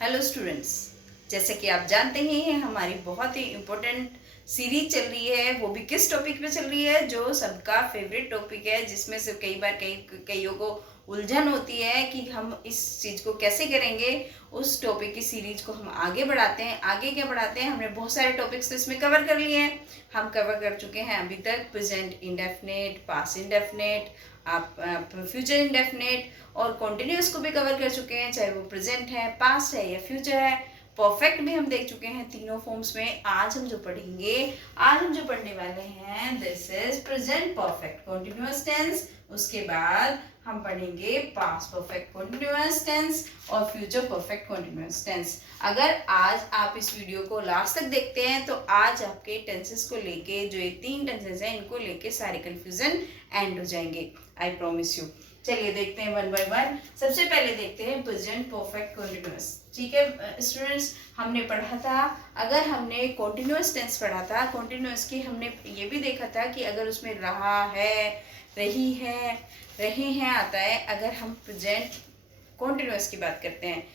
Hello students, जैसे कि आप जानते ही हैं हमारी बहुत ही इम्पोर्टेंट सीरीज चल रही है। वो भी किस टॉपिक पे चल रही है जो सबका फेवरेट टॉपिक है, जिसमें से कई बार कईयों को उलझन होती है कि हम इस चीज़ को कैसे करेंगे। उस टॉपिक की सीरीज को हम आगे बढ़ाते हैं। आगे क्या बढ़ाते हैं, हमने बहुत सारे टॉपिक्स तो इसमें कवर कर लिए हैं। हम कवर कर चुके हैं अभी तक प्रेजेंट इंडेफिनेट, पास्ट इंडेफिनेट, आप फ्यूचर इंडेफिनेट और कॉन्टिन्यूस को भी कवर कर चुके हैं, चाहे वो प्रेजेंट है, पास्ट है या फ्यूचर है। परफेक्ट भी हम देख चुके हैं तीनों फॉर्म्स में। आज हम जो पढ़ने वाले हैं this is present perfect continuous tense. उसके बाद हम पढ़ेंगे पास्ट परफेक्ट कॉन्टिन्यूस टेंस और फ्यूचर परफेक्ट कॉन्टिन्यूस टेंस। अगर आज आप इस वीडियो को लास्ट तक देखते हैं तो आज आपके टेंसेस को लेके, जो ये 3 टेंसेस हैं, इनको लेके सारे कंफ्यूजन एंड हो जाएंगे, आई प्रॉमिस यू। चलिए देखते हैं वन बाय वन। सबसे पहले देखते हैं प्रेजेंट परफेक्ट कॉन्टिन्यूस। ठीक है स्टूडेंट्स, हमने पढ़ा था, अगर हमने कॉन्टिन्यूस टेंस पढ़ा था, कॉन्टिन्यूस की हमने ये भी देखा था कि अगर उसमें रहा है, रही है, रहे हैं आता है, अगर हम प्रेजेंट कॉन्टिन्यूस की बात करते हैं।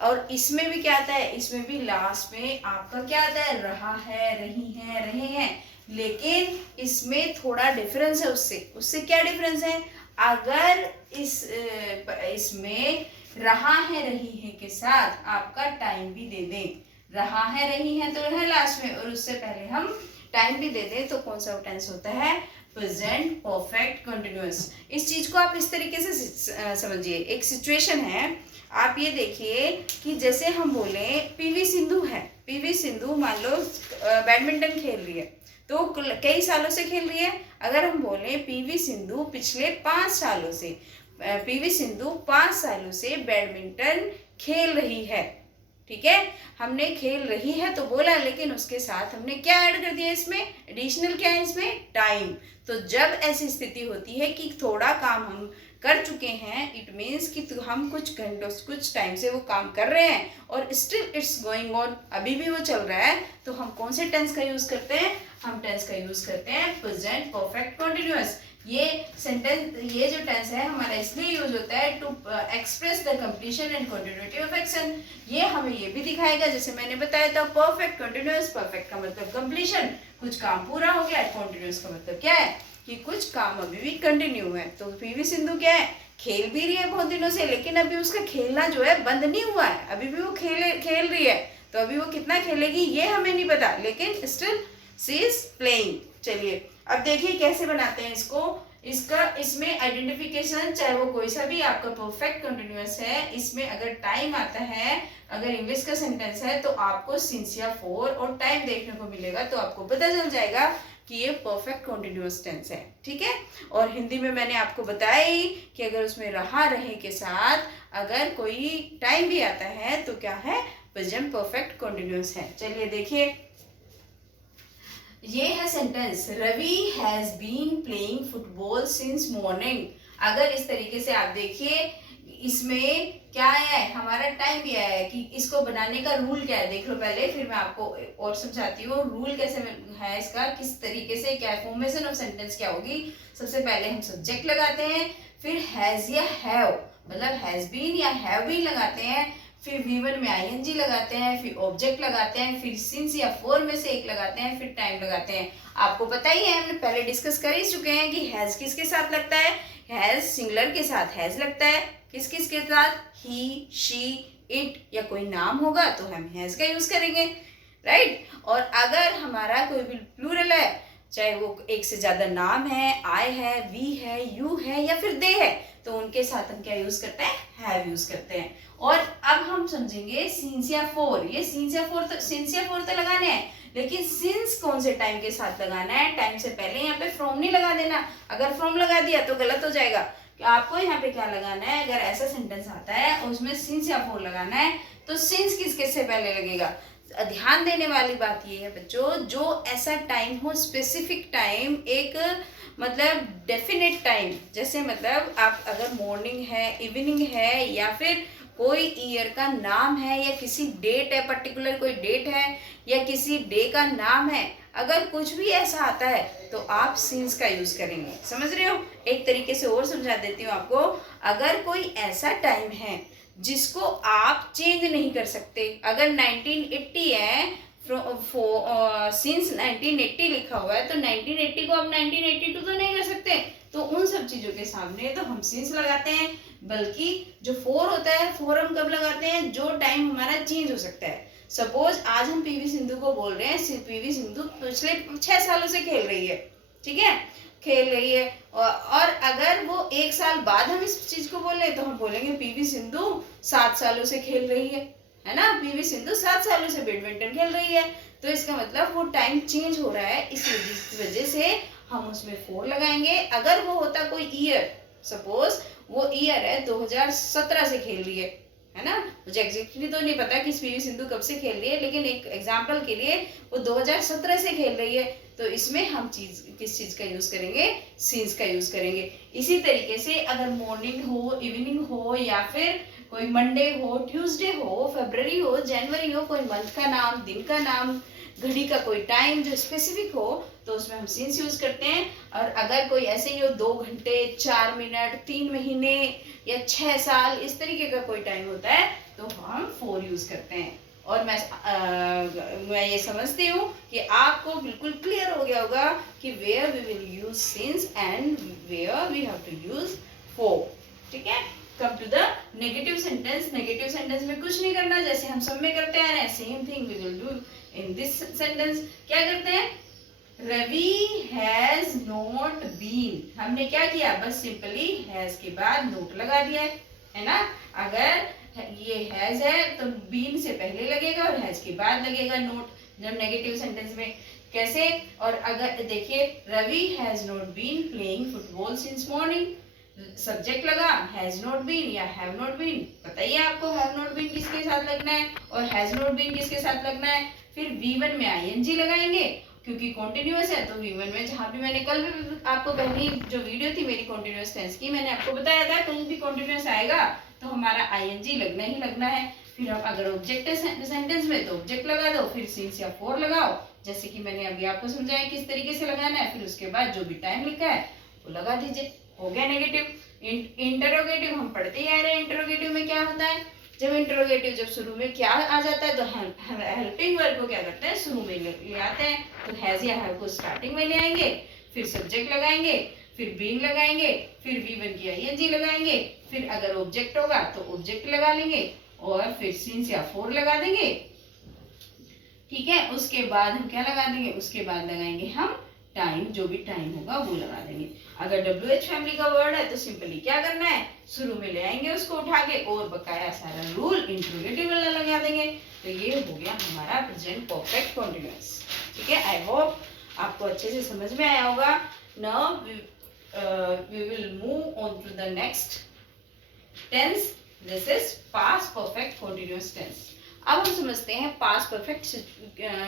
और इसमें भी क्या आता है, इसमें भी लास्ट में आपका क्या आता है, रहा है, रही है, रहे हैं। लेकिन इसमें थोड़ा डिफरेंस है उससे क्या डिफरेंस है, अगर इसमें रहा है, रही है के साथ आपका टाइम भी दे दें। रहा है, रही है तो है लास्ट में, और उससे पहले हम टाइम भी दे दें तो कौन सा टेंस होता है, प्रेजेंट परफेक्ट कंटिन्यूअस। इस चीज को आप इस तरीके से समझिए, एक सिचुएशन है। आप ये देखिए कि जैसे हम बोले पीवी सिंधु है, पीवी सिंधु मान लो बैडमिंटन खेल रही है, तो कई सालों से खेल रही है। अगर हम बोले पीवी सिंधु पिछले 5 सालों से, पीवी सिंधु 5 सालों से बैडमिंटन खेल रही है। ठीक है, हमने खेल रही है तो बोला, लेकिन उसके साथ हमने क्या ऐड कर दिया, इसमें एडिशनल क्या है, इसमें टाइम। तो जब ऐसी स्थिति होती है कि थोड़ा काम हम कर चुके हैं, इट मीन्स कि हम कुछ घंटों, कुछ टाइम से वो काम कर रहे हैं और स्टिल इट्स गोइंग ऑन, अभी भी वो चल रहा है, तो हम कौन से टेंस का यूज करते हैं, हम टेंस का यूज करते हैं प्रेजेंट परफेक्ट कॉन्टिन्यूअस। ये सेंटेंस, ये जो टेंस है हमारा इसलिए यूज होता है to express the completion and continuity of action. ये हमें ये भी दिखाएगा, जैसे मैंने बताया था, परफेक्ट कंटिन्यूअस, परफेक्ट का मतलब कंप्लीशन, कुछ काम पूरा हो गया। कॉन्टिन्यूअस का मतलब क्या है कि कुछ काम अभी भी कंटिन्यू है। तो पीवी सिंधु क्या है, खेल भी रही है बहुत दिनों से, लेकिन अभी उसका खेलना जो है बंद नहीं हुआ है, अभी भी वो खेल रही है। तो अभी वो कितना खेलेगी ये हमें नहीं पता, लेकिन स्टिल शी इज प्लेइंग। चलिए अब देखिए कैसे बनाते हैं इसमें आइडेंटिफिकेशन, चाहे वो कोई सा भी आपका परफेक्ट कंटिन्यूअस है, इसमें अगर टाइम आता है, अगर इंग्लिश का सेंटेंस है, तो आपको सिंस या फॉर और टाइम देखने को मिलेगा, तो आपको पता चल जाएगा कि ये परफेक्ट कंटिन्यूअस टेंस है। ठीक है, और हिंदी में मैंने आपको बताया ही कि अगर उसमें रहा, रहे के साथ अगर कोई टाइम भी आता है तो क्या है, प्रेजेंट परफेक्ट कंटिन्यूअस है। चलिए देखिए, ये है sentence, Ravi has been playing football since morning. अगर इस तरीके से आप देखिए, इसमें क्या आया है, हमारा टाइम भी आया है कि इसको बनाने का रूल क्या है, देख लो पहले, फिर मैं आपको और समझाती हूँ रूल कैसे है इसका, किस तरीके से क्या फॉर्मेशन ऑफ सेंटेंस क्या होगी। सबसे पहले हम सब्जेक्ट लगाते हैं, फिर हैज या हैव, मतलब हैज बीन या हैव बीन लगाते हैं, फिर V1 में ING लगाते हैं, फिर ऑब्जेक्ट लगाते हैं, फिर सिंस या फॉर में से एक लगाते हैं, फिर टाइम लगाते हैं। आपको पता ही है, हमने पहले डिस्कस कर ही चुके हैं कि हैज किसके साथ लगता है, हैज सिंगुलर के साथ हैज लगता है, किस किस के साथ, ही, शी, इट, या कोई नाम होगा तो हम हैज का यूज करेंगे, राइट। और अगर हमारा कोई भी प्लूरल है, चाहे वो एक से ज्यादा नाम है, आई है, वी है, यू है या फिर दे है, तो उनके साथ हम क्या यूज करते हैं, हैव यूज करते हैं। और अब हम समझेंगे सिंस या फॉर। ये सिंस या फॉर तो लगाने हैं, लेकिन सिंस कौन से टाइम के साथ लगाना है, टाइम से पहले यहाँ पे फ्रॉम नहीं लगा देना। अगर फ्रॉम लगा दिया तो गलत हो जाएगा। कि आपको यहाँ पे क्या लगाना है, अगर ऐसा सेंटेंस आता है और उसमें सिंस या फॉर लगाना है, तो सिंस किसके से पहले लगेगा। ध्यान देने वाली बात ये है बच्चों, जो ऐसा टाइम हो, स्पेसिफिक टाइम, एक मतलब डेफिनेट टाइम, जैसे मतलब आप अगर मॉर्निंग है, इवनिंग है, या फिर कोई ईयर का नाम है, या किसी डेट है, पर्टिकुलर कोई डेट है, या किसी डे का नाम है, अगर कुछ भी ऐसा आता है तो आप सिंस का यूज करेंगे। समझ रहे हो, एक तरीके से और समझा देती हूँ आपको। अगर कोई ऐसा टाइम है जिसको आप चेंज नहीं कर सकते। अगर 1980 है, सिंस 1980 लिखा हुआ है, तो 1980 को आप 1982 तो नहीं कर सकते। तो उन सब चीजों के सामने तो हम सिंस लगाते हैं, बल्कि जो फोर होता है, फोर हम कब लगाते हैं, जो टाइम हमारा चेंज हो सकता है। सपोज आज हम पीवी सिंधु को बोल रहे हैं, पीवी सिंधु पिछले 6 सालों से खेल रही है, ठीक है, खेल रही है, और अगर वो 1 साल बाद हम इस चीज को बोले तो हम बोलेंगे पीवी सिंधु 7 सालों से खेल रही है ना, पीवी सिंधु 7 सालों से बैडमिंटन खेल रही है। तो इसका मतलब वो टाइम चेंज हो रहा है, इस वजह से हम उसमें 4 लगाएंगे। अगर वो होता कोई ईयर, सपोज वो ईयर है 2017 से खेल रही है ना, मुझे एग्जैक्टली तो नहीं पता कि पीवी सिंधु कब से खेल रही है, लेकिन एक एग्जांपल के लिए वो 2017 से खेल रही है, तो इसमें हम किस चीज का यूज करेंगे, सिंस का यूज करेंगे। इसी तरीके से अगर मॉर्निंग हो, इवनिंग हो, या फिर कोई मंडे हो, ट्यूसडे हो, फरवरी हो, जनवरी हो, कोई मंथ का नाम, दिन का नाम, घड़ी का कोई टाइम जो स्पेसिफिक हो, तो उसमें हम सिंस यूज करते हैं। और अगर कोई ऐसे ही हो 2 घंटे, 4 मिनट, 3 महीने या 6 साल, इस तरीके का कोई टाइम होता है, तो हम 4 यूज करते हैं। और मैं ये समझती हूँ कि आपको बिल्कुल क्लियर हो गया होगा कि where we will use since and where we have to use for. ठीक है, come to the negative sentence. Negative sentence में कुछ नहीं करना, जैसे हम सब में करते हैं, same thing we will do in this sentence. क्या करते हैं, रवि हैज नॉट बीन, हमने क्या किया, बस सिंपली हैज के बाद नोट लगा दिया है ना। अगर ये हैज है तो बीन से पहले लगेगा और हैज के बाद लगेगा नोट, जब नेगेटिव सेंटेंस में। कैसे, और अगर देखिए Ravi has not been playing football since morning, subject लगा हैज नॉट बीन या हैव नॉट बीन, बताइए आपको हैव नॉट बीन किसके साथ लगना है और हैज नॉट बीन किसके साथ लगना है। फिर V1 में आईएनजी लगाएंगे क्योंकि कॉन्टिन्यूअस है, तो V1 में जहां भी मैंने कल भी आपको पहली जो वीडियो थी मेरी कॉन्टिन्यूअस टेंस की, मैंने आपको बताया था कहीं भी कॉन्टिन्यूअस आएगा तो हमारा आईएनजी लगना ही लगना है। फिर हम अगर ऑब्जेक्ट है सेंटेंस में तो ऑब्जेक्ट लगा दो, फिर सिंस या फॉर लगाओ, जैसे कि मैंने अभी आपको समझाया किस तरीके से लगाना है। फिर उसके बाद जो भी टाइम लिखा है वो लगा दीजिए, हो गया नेगेटिव। इंटरोगेटिव हम पढ़ते ही आ रहे हैं, इंटरोगेटिव में क्या होता है, जब इंटरोगेटिव जब शुरू में क्या आ जाता है तो हेल्पिंग वर्ब को क्या करते हैं, शुरू में ले आते हैं, तो हैज या हैव को स्टार्टिंग में ले आएंगे, फिर सब्जेक्ट लगाएंगे, फिर बीइंग लगाएंगे, फिर V1 की आईएनजी लगाएंगे, फिर अगर ऑब्जेक्ट होगा तो ऑब्जेक्ट लगा लेंगे और फिर सिंस या फॉर लगा देंगे। ठीक है, उसके बाद हम क्या लगा देंगे, उसके बाद लगाएंगे हम टाइम, जो भी टाइम होगा वो लगा देंगे। अगर WH फैमिली का वर्ड है तो सिंपली क्या करना है, शुरू में ले आएंगे उसको उठा के और बकाया सारा रूल इंट्रोगेटिव वाला लगा देंगे। तो ये हो गया हमारा प्रेजेंट परफेक्ट कॉन्टिन्यूअस। ठीक है, आई होप आपको अच्छे से समझ में आया होगा। Now we will move on to the next tense, this is past perfect continuous tense. अब हम समझते हैं पास्ट परफेक्ट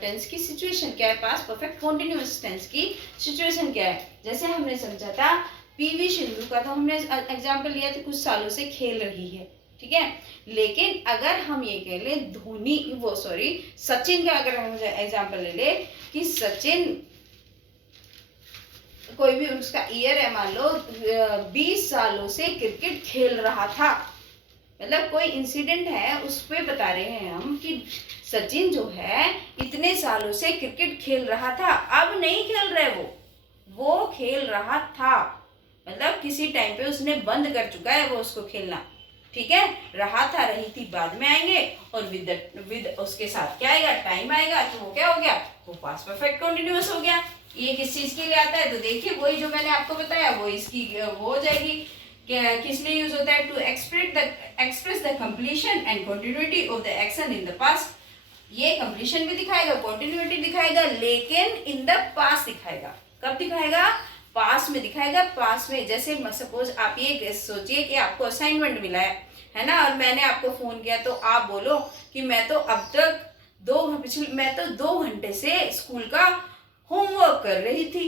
टेंस की सिचुएशन क्या है, पास्ट परफेक्ट कॉन्टिन्यूअस टेंस की सिचुएशन क्या है। जैसे हमने समझा था पीवी सिंधु का, तो हमने एग्जांपल लिया था कुछ सालों से खेल रही है, ठीक है। लेकिन अगर हम ये कह ले सचिन का अगर हम एग्जांपल ले ले कि सचिन कोई भी उसका ईयर है, मान लो 20 सालों से क्रिकेट खेल रहा था, मतलब कोई इंसिडेंट है उस पे बता रहे हैं हम कि सचिन जो है इतने सालों से क्रिकेट खेल रहा था, अब नहीं खेल रहे, वो खेल रहा था, मतलब किसी टाइम पे उसने बंद कर चुका है वो उसको खेलना। ठीक है, रहा था रही थी बाद में आएंगे और विद उसके साथ क्या आएगा, टाइम आएगा, तो वो क्या हो गया, वो पास्ट परफेक्ट कंटिन्यूअस हो गया। ये किस चीज के लिए आता है, तो देखिए वही जो मैंने आपको बताया वो इसकी वो हो जाएगी। किस लिए यूज होता है, to express the completion and continuity of the action in the past. ये कंप्लीशन भी दिखाएगा, कंटिन्यूटी दिखाएगा, लेकिन इन द पास्ट दिखाएगा। कब दिखाएगा, पास्ट में दिखाएगा। पास्ट में जैसे सपोज आप ये सोचिए कि आपको असाइनमेंट मिला है ना, और मैंने आपको फोन किया तो आप बोलो कि मैं तो 2 घंटे से स्कूल का होमवर्क कर रही थी,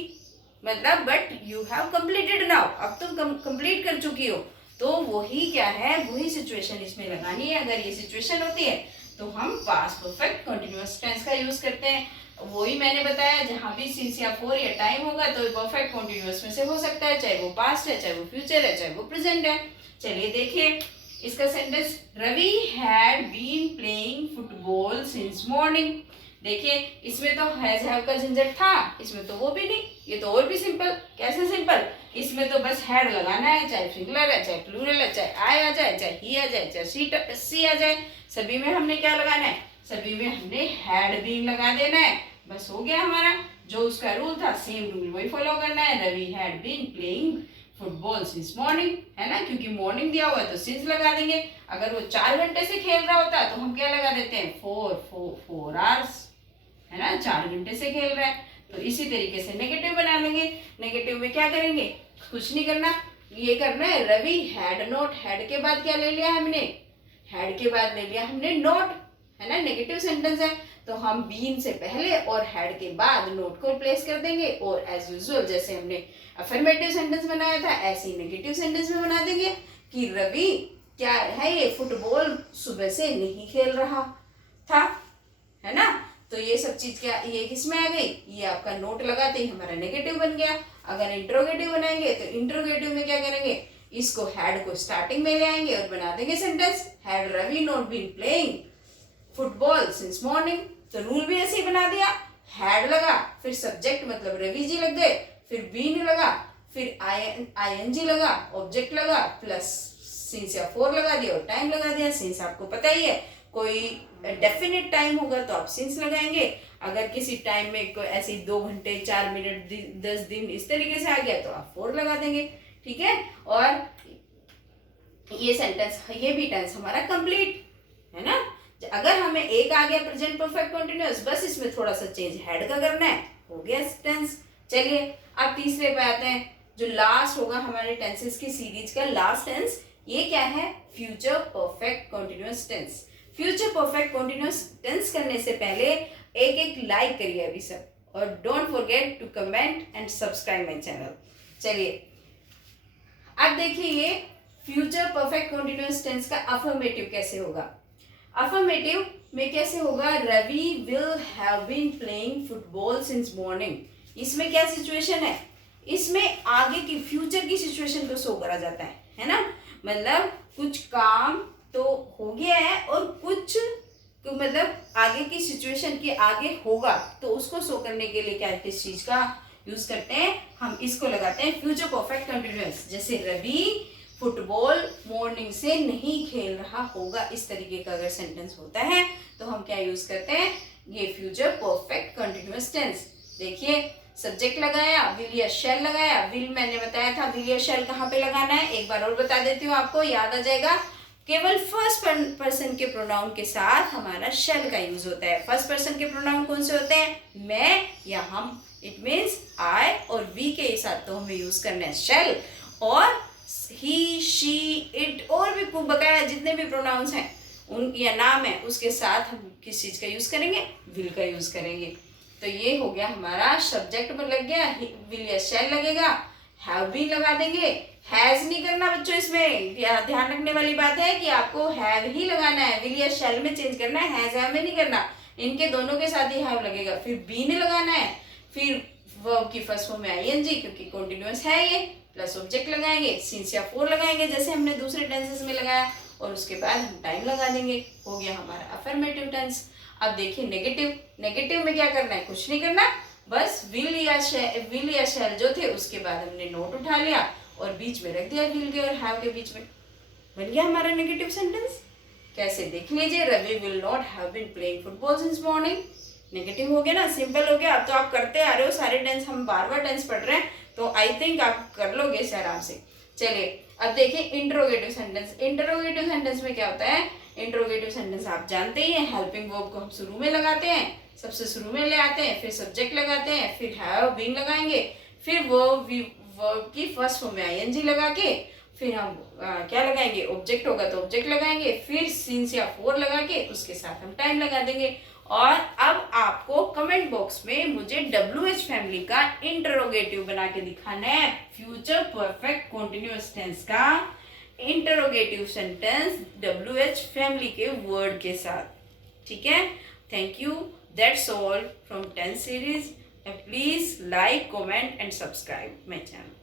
मतलब but you have completed now, अब तुम कंप्लीट कर चुकी हो। तो वही क्या है, वही सिचुएशन इसमें लगानी है। अगर ये सिचुएशन होती है तो हम पास्ट परफेक्ट कंटिन्यूअस टेंस का यूज करते हैं। वही मैंने बताया, जहां भी सिंस या फॉर या टाइम होगा तो परफेक्ट कंटिन्यूअस में से हो सकता है, चाहे वो पास्ट है, चाहे वो फ्यूचर है, चाहे वो प्रेजेंट है। चलिए देखिए इसका sentence, Ravi had been playing football since morning. देखिए इसमें तो हैज हैव का झंझट था, इसमें तो वो भी नहीं। ये तो और भी सिंपल। कैसे सिंपल? इसमें तो बस हैड लगाना है, चाहे सिंगुलर है, चाहे प्लूरल है, चाहे आई आ जाए, चाहे ही आ जाए, चाहे सी आ जाए, सभी में हमने क्या लगाना है? सभी में हमने हैड बीन लगा देना है। बस हो गया हमारा। जो उसका रूल था सेम रूल वही फॉलो करना है। Ravi had been playing football since morning, है ना, क्योंकि मॉर्निंग दिया हुआ है तो सिंस लगा देंगे। अगर वो 4 घंटे से खेल रहा होता तो हम क्या लगा देते हैं? 4 आवर्स, है ना, 4 घंटे से खेल रहा है। तो इसी तरीके से नेगेटिव बना लेंगे। नेगेटिव में क्या करेंगे? कुछ नहीं करना, ये करना है रवि हैड नॉट। हैड के बाद क्या ले लिया हमने? हैड के बाद ले लिया हमने नॉट, है ना, नेगेटिव सेंटेंस है तो हम बीन से पहले और हैड के बाद नोट को प्लेस कर देंगे। और एज यूजुअल जैसे हमने अफर्मेटिव सेंटेंस बनाया था ऐसे ही नेगेटिव सेंटेंस में बना देंगे कि रवि क्या है, ये फुटबॉल सुबह से नहीं खेल रहा था, है ना। तो ये सब चीज क्या, ये किसमें आ गई? ये आपका नोट लगाते ही हमारा नेगेटिव बन गया। अगर इंट्रोगेटिव बनाएंगे तो इंट्रोगेटिव में क्या करेंगे? इसको हैड को स्टार्टिंग में ले आएंगे और बना देंगे sentence, had Ravi not been playing football since morning. तो रूल भी ऐसे ही बना दिया, हैड लगा, फिर सब्जेक्ट मतलब रवि जी लग गए, फिर बीन लगा, फिर आईएनजी लगा, ऑब्जेक्ट लगा, प्लस सिंस या फॉर लगा दिया और टाइम लगा दिया। सिंस आपको पता ही है, कोई डेफिनेट टाइम होगा तो आप सिंस लगाएंगे। अगर किसी टाइम में कोई ऐसे 2 घंटे 4 मिनट 10 दिन इस तरीके से आ गया तो आप फॉर लगा देंगे, ठीक है। और ये सेंटेंस, ये भी टेंस हमारा कंप्लीट है ना। अगर हमें एक आ गया प्रेजेंट परफेक्ट कंटिन्यूअस, बस इसमें थोड़ा सा चेंज हेड का करना है, हो गया टेंस। चलिए अब तीसरे पे आते हैं, जो लास्ट होगा हमारे टेंसेस की सीरीज का लास्ट टेंस। ये क्या है? Future perfect continuous tense. Future perfect continuous tense करने से पहले एक लाइक करिए अभी सब, और don't forget to comment and subscribe my channel. चलिए अब देखिए ये फ्यूचर परफेक्ट कंटिन्यूअस टेंस का अफर्मेटिव कैसे होगा। अफर्मेटिव में कैसे होगा? Ravi will have been playing football since morning. इसमें क्या सिचुएशन है? इसमें आगे की फ्यूचर की सिचुएशन को शो करा जाता है ना। मतलब कुछ काम तो हो गया है और कुछ तो मतलब आगे की सिचुएशन के आगे होगा, तो उसको शो करने के लिए क्या किस चीज का यूज करते हैं? हम इसको लगाते हैं फ्यूचर परफेक्ट कंटिन्यूअस। जैसे रवि फुटबॉल मॉर्निंग से नहीं खेल रहा होगा, इस तरीके का अगर सेंटेंस होता है तो हम क्या यूज करते हैं? ये फ्यूचर परफेक्ट कंटिन्यूअस टेंस। देखिए सब्जेक्ट लगाया, विल या शैल लगाया। विल मैंने बताया था, विल या शैल कहाँ पे लगाना है एक बार और बता देती हूँ, आपको याद आ जाएगा। केवल फर्स्ट पर्सन के प्रोनाउन के साथ हमारा शैल का यूज होता है। फर्स्ट पर्सन के प्रोनाउन कौन से होते हैं? मैं या हम। इट मीन्स आई और वी के साथ तो हमें यूज करना है शैल, और ही, शी, इट और भी बकाया जितने भी प्रोनाउंस हैं उन या नाम है उसके साथ हम किस चीज का यूज करेंगे? विल का यूज करेंगे। तो ये हो गया हमारा सब्जेक्ट में लग गया, विल या शैल लगेगा, हैव बीन लगा देंगे। हैज नहीं करना बच्चों, इसमें ध्यान रखने वाली बात है कि आपको हैव ही लगाना है, विल या शैल में चेंज करना है, हैज हैव में नहीं करना। इनके दोनों के साथ ही हैव लगेगा। फिर बीन लगाना है, फिर वर्ब की फर्स्ट फॉर्म में आईएनजी क्योंकि कंटीन्यूअस है ये, प्लस ऑब्जेक्ट लगाएंगे, सिंस या फॉर लगाएंगे जैसे हमने दूसरे टेंसेस में लगाया, और उसके बाद हम टाइम लगा देंगे। हो गया हमारा अफर्मेटिव टेंस। अब देखिए नेगेटिव। नेगेटिव में क्या करना है? कुछ नहीं करना, बस विल या शैल जो थे उसके बाद हमने नोट उठा लिया और बीच में रख दिया विल के और हैव के बीच में, बन गया हमारा नेगेटिव सेंटेंस। कैसे? देख लीजिए, Ravi will not have been playing football since morning. Negative हो गया ना, सिंपल हो गया। अब तो आप करते आ रहे हो सारे टेंस, हम बार बार टेंस पढ़ रहे हैं तो आई थिंक आप कर लोगे इसे आराम से। चलिए अब देखिए इंट्रोगेटिव सेंटेंस। इंट्रोगेटिव सेंटेंस में क्या होता है? इंट्रोगेटिव सेंटेंस आप जानते ही हैं, हेल्पिंग वर्ब को हम शुरू में लगाते हैं, सबसे शुरू में ले आते हैं, फिर सब्जेक्ट लगाते हैं, फिर हैव बीन लगाएंगे, फिर वर्ब की फर्स्ट फॉर्म में आईएनजी लगा के फिर हम क्या लगाएंगे? ऑब्जेक्ट होगा तो ऑब्जेक्ट लगाएंगे, फिर सिंस या फॉर लगा के उसके साथ हम टाइम लगा देंगे। और अब आपको कमेंट बॉक्स में मुझे WH फैमिली का इंटरोगेटिव बना के दिखाना है, फ्यूचर परफेक्ट कंटीन्यूअस टेंस का इंटरोगेटिव सेंटेंस WH फैमिली के वर्ड के साथ। ठीक है, thank you, that's all from 10 series. Please like, comment and subscribe my channel.